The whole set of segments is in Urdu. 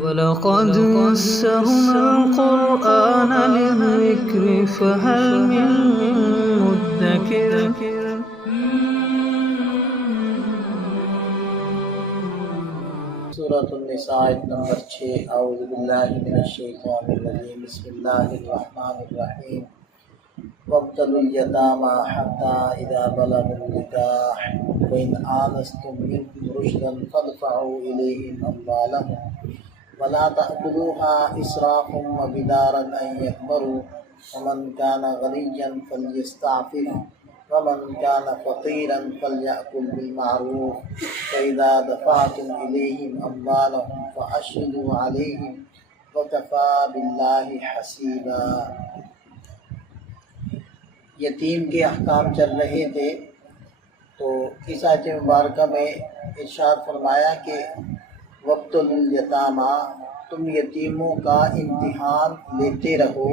وَلَقَدْ يَسَّرْنَا الْقُرْآنَ لِلذِّكْرِ فَهَلْ مِن مُّدَّكِرٍ سورۃ النساء آیت نمبر 6 اعوذ باللہ من الشیطان الرجیم بسم اللہ الرحمن الرحیم وابتلوا اليتامى حتى إذا بلغوا النكاح وإن آنستم منهم رشدا فادفعوا إليهم أموالهم ولا تأكلوها إسرافا وبدارا أن يكبروا ومن كان غنيا فليستعفف ومن كان فقيرا فليأكل بالمعروف فإذا دفعتم إليهم أموالهم فأشهدوا عليهم وكفى بالله حسيبا۔ یتیم کے احکام چل رہے تھے تو اس آیت مبارکہ میں ارشاد فرمایا کہ وابتلوا الیتامی، تم یتیموں کا امتحان لیتے رہو،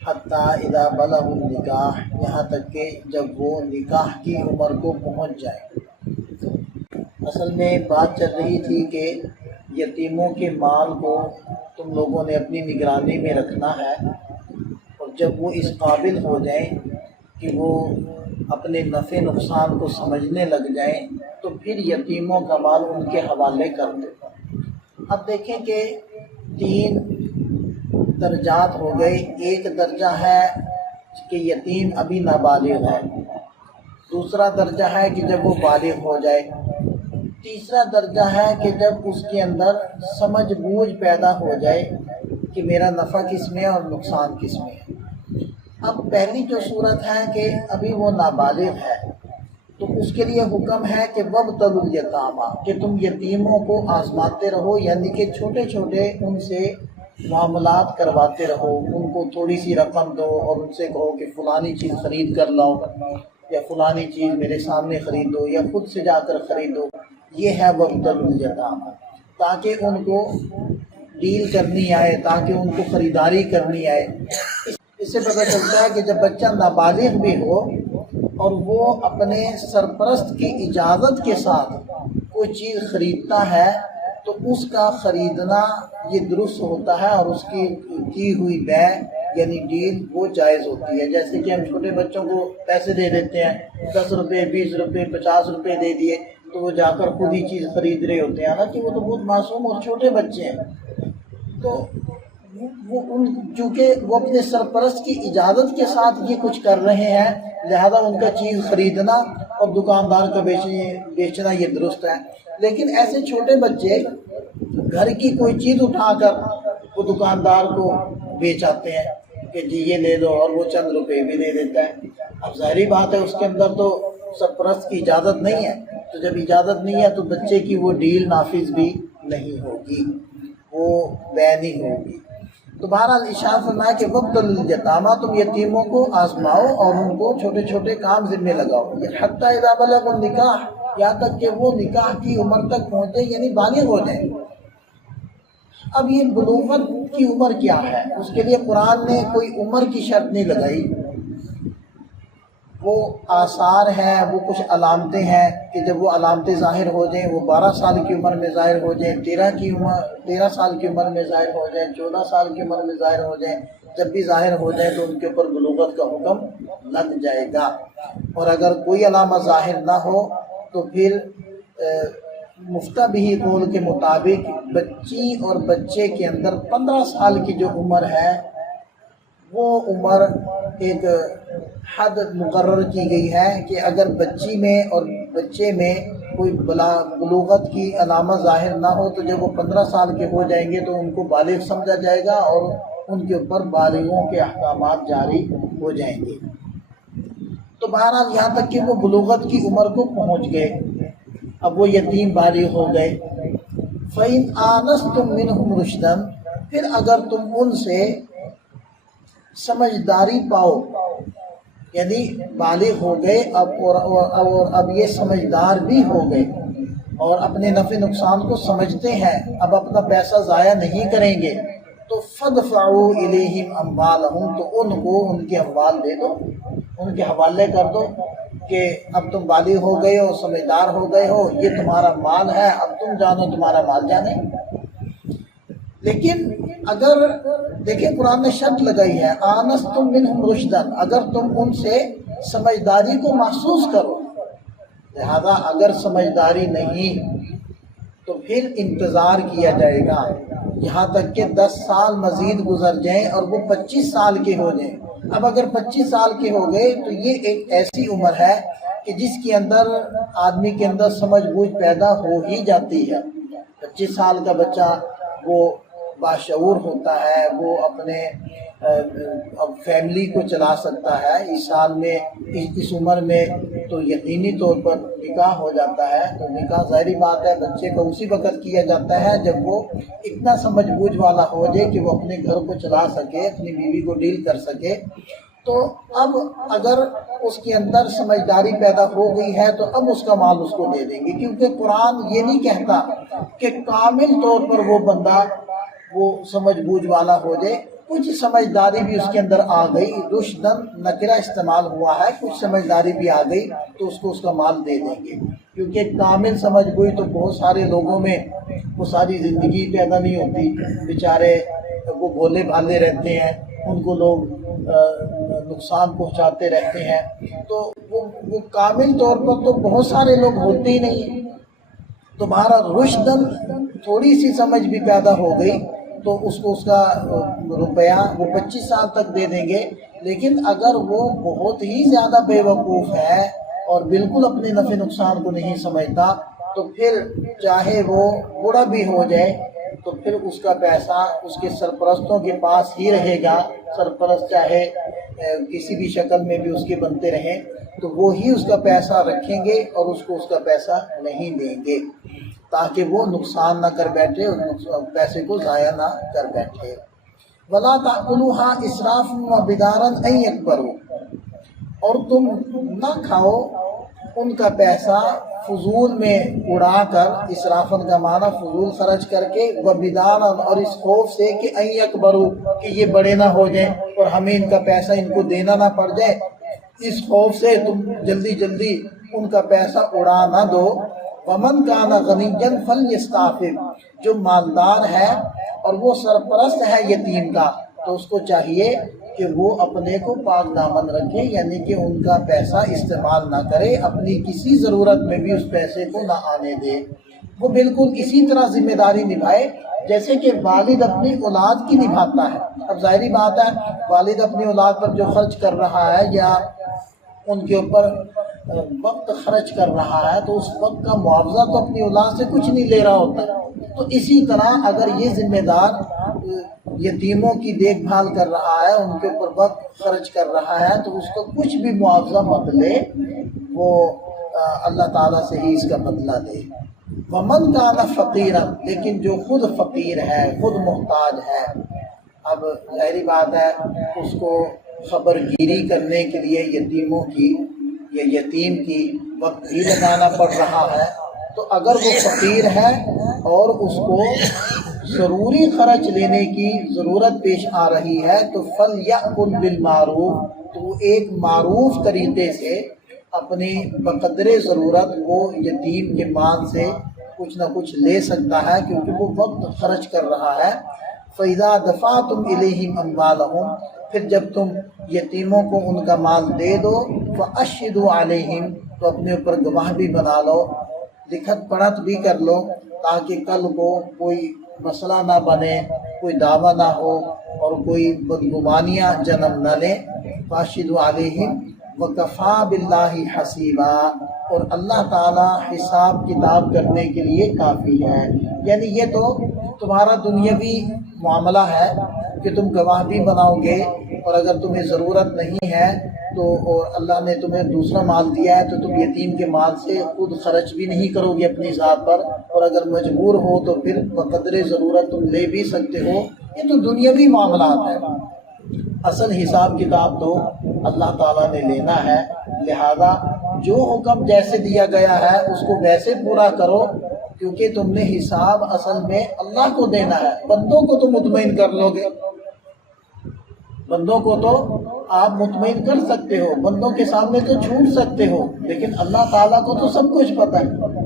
حتیٰ اذا بلغوا النکاح، یہاں تک کہ جب وہ نکاح کی عمر کو پہنچ جائے۔ اصل میں بات چل رہی تھی کہ یتیموں کے مال کو تم لوگوں نے اپنی نگرانی میں رکھنا ہے، اور جب وہ اس قابل ہو جائیں کہ وہ اپنے نفع نقصان کو سمجھنے لگ جائیں تو پھر یتیموں کا مال ان کے حوالے کر دو۔ اب دیکھیں کہ 3 درجات ہو گئے۔ ایک درجہ ہے کہ یتیم ابھی نابالغ ہے، دوسرا درجہ ہے کہ جب وہ بالغ ہو جائے، تیسرا درجہ ہے کہ جب اس کے اندر سمجھ بوجھ پیدا ہو جائے کہ میرا نفع کس میں اور نقصان کس میں ہے۔ اب پہلی جو صورت ہے کہ ابھی وہ نابالغ ہے تو اس کے لیے حکم ہے کہ وابتلوا الیتامی، کہ تم یتیموں کو آزماتے رہو، یعنی کہ چھوٹے چھوٹے ان سے معاملات کرواتے رہو، ان کو تھوڑی سی رقم دو اور ان سے کہو کہ فلانی چیز خرید کر لاؤ یا فلانی چیز میرے سامنے خریدو یا خود سے جا کر خریدو۔ یہ ہے وابتلوا الیتامی، تاکہ ان کو ڈیل کرنی آئے، تاکہ ان کو خریداری کرنی آئے۔ اس سے پتہ چلتا ہے کہ جب بچہ نابالغ بھی ہو اور وہ اپنے سرپرست کی اجازت کے ساتھ کوئی چیز خریدتا ہے تو اس کا خریدنا یہ درست ہوتا ہے، اور اس کی ہوئی بیع یعنی ڈیل وہ جائز ہوتی ہے۔ جیسے کہ ہم چھوٹے بچوں کو پیسے دے دیتے ہیں، 10 روپے 20 روپے 50 روپے دے دیے تو وہ جا کر خود ہی چیز خرید رہے ہوتے ہیں، حالانکہ وہ تو بہت معصوم اور چھوٹے بچے ہیں۔ تو چونکہ وہ اپنے سرپرست کی اجازت کے ساتھ یہ کچھ کر رہے ہیں، لہذا ان کا چیز خریدنا اور دکاندار کا بیچنا یہ درست ہے۔ لیکن ایسے چھوٹے بچے گھر کی کوئی چیز اٹھا کر وہ دکاندار کو بیچ آتے ہیں کہ جی یہ لے لو، اور وہ چند روپے بھی دے دیتا ہے۔ اب ظاہری بات ہے اس کے اندر تو سرپرست کی اجازت نہیں ہے، تو جب اجازت نہیں ہے تو بچے کی وہ ڈیل نافذ بھی نہیں ہوگی، وہ بیع نہیں ہوگی۔ تو بہرحال ارشاد فرمایا کہ وابتلوا الیتامی، تم یتیموں کو آزماؤ اور ان کو چھوٹے چھوٹے کام ذمہ لگاؤ، حتی اذا بلغوا النکاح، یہاں تک کہ وہ نکاح کی عمر تک پہنچے، یعنی بالغ ہو جائیں۔ اب یہ بلوغت کی عمر کیا ہے؟ اس کے لیے قرآن نے کوئی عمر کی شرط نہیں لگائی، وہ آثار ہیں، وہ کچھ علامتیں ہیں کہ جب وہ علامتیں ظاہر ہو جائیں، وہ 12 سال کی عمر میں ظاہر ہو جائیں، 13 سال کی عمر میں ظاہر ہو جائیں، 14 سال کی عمر میں ظاہر ہو جائیں، جب بھی ظاہر ہو جائیں تو ان کے اوپر بلوغت کا حکم لگ جائے گا۔ اور اگر کوئی علامہ ظاہر نہ ہو تو پھر مفتہ بھی قول کے مطابق بچی اور بچے کے اندر 15 سال کی جو عمر ہے وہ عمر ایک حد مقرر کی گئی ہے کہ اگر بچی میں اور بچے میں کوئی بلوغت کی علامہ ظاہر نہ ہو تو جب وہ 15 سال کے ہو جائیں گے تو ان کو بالغ سمجھا جائے گا اور ان کے اوپر بالغوں کے احکامات جاری ہو جائیں گے۔ تو بہرحال یہاں تک کہ وہ بلوغت کی عمر کو پہنچ گئے، اب وہ یتیم بالغ ہو گئے۔ فَإِنْ آنَسْتُمْ مِنْهُمْ رُشْدًا، پھر اگر تم ان سے سمجھداری پاؤ، یعنی بالغ ہو گئے اب یہ سمجھدار بھی ہو گئے اور اپنے نفع نقصان کو سمجھتے ہیں، اب اپنا پیسہ ضائع نہیں کریں گے، تو فَادْفَعُوا إِلَيْهِمْ أَمْوَالَهُمْ، تو ان کو ان کے اموال دے دو، ان کے حوالے کر دو کہ اب تم بالغ ہو گئے ہو، سمجھدار ہو گئے ہو، یہ تمہارا مال ہے، اب تم جانو تمہارا مال جانے۔ لیکن اگر دیکھیں قرآن نے شرط لگائی ہے آنستم منہم رشدن، اگر تم ان سے سمجھداری کو محسوس کرو، لہذا اگر سمجھداری نہیں تو پھر انتظار کیا جائے گا یہاں تک کہ 10 سال مزید گزر جائیں اور وہ 25 سال کے ہو جائیں۔ اب اگر 25 سال کے ہو گئے تو یہ ایک ایسی عمر ہے کہ جس کے اندر آدمی کے اندر سمجھ بوجھ پیدا ہو ہی جاتی ہے۔ 25 سال کا بچہ وہ باشعور ہوتا ہے، وہ اپنے فیملی کو چلا سکتا ہے۔ اس سال میں اس عمر میں تو یقینی طور پر نکاح ہو جاتا ہے، تو نکاح ظاہری بات ہے بچے کا اسی وقت کیا جاتا ہے جب وہ اتنا سمجھ بوجھ والا ہو جائے کہ وہ اپنے گھر کو چلا سکے، اپنی بیوی کو ڈیل کر سکے۔ تو اب اگر اس کے اندر سمجھداری پیدا ہو گئی ہے تو اب اس کا مال اس کو دے دیں گے، کیونکہ قرآن یہ نہیں کہتا کہ کامل طور پر وہ بندہ وہ سمجھ بوجھ والا ہو جائے، کچھ سمجھداری بھی اس کے اندر آ گئی، رشدن نکرہ استعمال ہوا ہے، کچھ سمجھداری بھی آ گئی تو اس کو اس کا مال دے دیں گے، کیونکہ کامل سمجھ بوجھ تو بہت سارے لوگوں میں وہ ساری زندگی پیدا نہیں ہوتی، بیچارے وہ بھولے بھالے رہتے ہیں، ان کو لوگ نقصان پہنچاتے رہتے ہیں، تو وہ کامل طور پر تو بہت سارے لوگ ہوتے ہی نہیں۔ تمہارا رشدن تھوڑی سی سمجھ بھی پیدا ہو گئی تو اس کو اس کا روپیہ وہ 25 سال تک دے دیں گے، لیکن اگر وہ بہت ہی زیادہ بے وقوف ہے اور بالکل اپنے نفع نقصان کو نہیں سمجھتا تو پھر چاہے وہ بوڑھا بھی ہو جائے تو پھر اس کا پیسہ اس کے سرپرستوں کے پاس ہی رہے گا، سرپرست چاہے کسی بھی شکل میں بھی اس کے بنتے رہیں تو وہی اس کا پیسہ رکھیں گے اور اس کو اس کا پیسہ نہیں دیں گے، تاکہ وہ نقصان نہ کر بیٹھے اور پیسے کو ضائع نہ کر بیٹھے۔ وَلَا تَأْكُلُوهَا إِسْرَافًا وَبِدَارًا أَن يَكْبَرُوا، اور تم نہ کھاؤ ان کا پیسہ فضول میں اڑا کر، اسرافن کا معنی فضول خرچ کر کے، وَبِدَارًا اور اس خوف سے کہ أَن يَكْبَرُوا کہ یہ بڑے نہ ہو جائیں اور ہمیں ان کا پیسہ ان کو دینا نہ پڑ جائے، اس خوف سے تم جلدی جلدی ان کا پیسہ اڑا نہ دو۔ وَمَنْ كَانَ غَنِيًّا فَلْيَسْتَعْفِفْ، جو مالدار ہے اور وہ سرپرست ہے یتیم کا تو اس کو چاہیے کہ وہ اپنے کو پاک دامن رکھے، یعنی کہ ان کا پیسہ استعمال نہ کرے، اپنی کسی ضرورت میں بھی اس پیسے کو نہ آنے دے۔ وہ بالکل اسی طرح ذمہ داری نبھائے جیسے کہ والد اپنی اولاد کی نبھاتا ہے۔ اب ظاہری بات ہے والد اپنی اولاد پر جو خرچ کر رہا ہے یا ان کے اوپر وقت خرچ کر رہا ہے تو اس وقت کا معاوضہ تو اپنی اولاد سے کچھ نہیں لے رہا ہوتا، تو اسی طرح اگر یہ ذمہ دار یتیموں کی دیکھ بھال کر رہا ہے، ان کے اوپر وقت خرچ کر رہا ہے تو اس کو کچھ بھی معاوضہ مت لے، وہ اللہ تعالیٰ سے ہی اس کا بدلہ دے۔ وَمَنْ كَانَ فَقِيرًا، لیکن جو خود فقیر ہے، خود محتاج ہے، اب ظاہری بات ہے اس کو خبر گیری کرنے کے لیے یتیموں کی یا یتیم کی وقت بھی لگانا پڑ رہا ہے، تو اگر وہ فقیر ہے اور اس کو ضروری خرچ لینے کی ضرورت پیش آ رہی ہے تو فَلْيَأْكُلْ بِالْمَعْرُوفِ، تو وہ ایک معروف طریقے سے اپنی بقدر ضرورت وہ یتیم کے مال سے کچھ نہ کچھ لے سکتا ہے، کیونکہ وہ وقت خرچ کر رہا ہے۔ فَإِذَا دَفَعْتُمْ إِلَيْهِمْ أَمْوَالَهُمْ، پھر جب تم یتیموں کو ان کا مال دے دو، فَأَشْهِدُوا عَلَيْهِمْ، تو اپنے اوپر گواہ بھی بنا لو، لکھت پڑھت بھی کر لو، تاکہ کل کو کوئی مسئلہ نہ بنے، کوئی دعویٰ نہ ہو اور کوئی بدگمانیاں جنم نہ لیں۔ فَأَشْهِدُوا عَلَيْهِمْ وَكَفَى بِاللَّهِ حَسِيبًا، اور اللہ تعالیٰ حساب کتاب کرنے کے لیے کافی ہے۔ یعنی یہ تو تمہارا دنیاوی معاملہ ہے کہ تم گواہ بھی بناؤ گے، اور اگر تمہیں ضرورت نہیں ہے تو اور اللہ نے تمہیں دوسرا مال دیا ہے تو تم یتیم کے مال سے خود خرچ بھی نہیں کرو گے اپنی ذات پر، اور اگر مجبور ہو تو پھر بقدر ضرورت تم لے بھی سکتے ہو۔ یہ تو دنیاوی معاملات ہیں، اصل حساب کتاب تو اللہ تعالیٰ نے لینا ہے، لہذا جو حکم جیسے دیا گیا ہے اس کو ویسے پورا کرو، کیونکہ تم نے حساب اصل میں اللہ کو دینا ہے، بندوں کو تو مطمئن کر لو گے۔ بندوں کو تو آپ مطمئن کر سکتے ہو، بندوں کے سامنے تو جھوٹ سکتے ہو، لیکن اللہ تعالیٰ کو تو سب کچھ پتہ ہے۔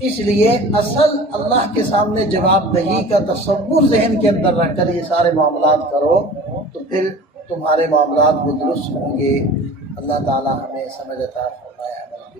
اس لیے اصل اللہ کے سامنے جواب دہی کا تصور ذہن کے اندر رکھ کر یہ سارے معاملات کرو، تو پھر تمہارے معاملات وہ درست ہوں گے۔ اللہ تعالیٰ ہمیں سمجھ عطا فرمائے۔